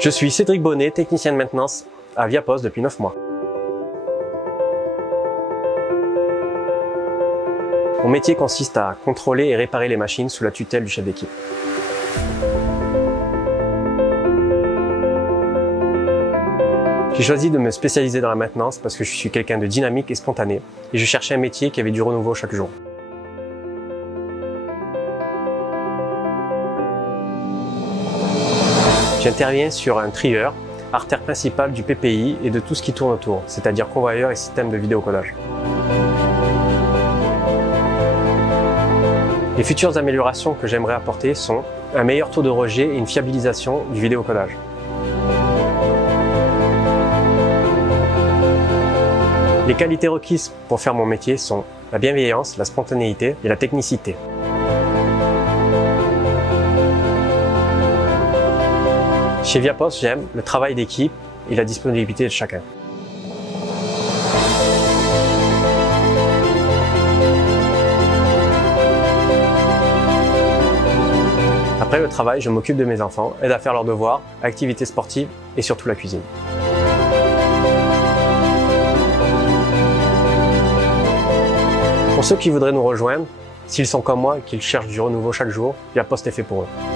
Je suis Cédric Bonnet, technicien de maintenance à Viapost depuis 9 mois. Mon métier consiste à contrôler et réparer les machines sous la tutelle du chef d'équipe. J'ai choisi de me spécialiser dans la maintenance parce que je suis quelqu'un de dynamique et spontané et je cherchais un métier qui avait du renouveau chaque jour. J'interviens sur un trieur, artère principale du PPI et de tout ce qui tourne autour, c'est-à-dire convoyeur et système de vidéocodage. Les futures améliorations que j'aimerais apporter sont un meilleur taux de rejet et une fiabilisation du vidéocodage. Les qualités requises pour faire mon métier sont la bienveillance, la spontanéité et la technicité. Chez Viapost, j'aime le travail d'équipe et la disponibilité de chacun. Après le travail, je m'occupe de mes enfants, aide à faire leurs devoirs, activités sportives et surtout la cuisine. Pour ceux qui voudraient nous rejoindre, s'ils sont comme moi et qu'ils cherchent du renouveau chaque jour, Viapost est fait pour eux.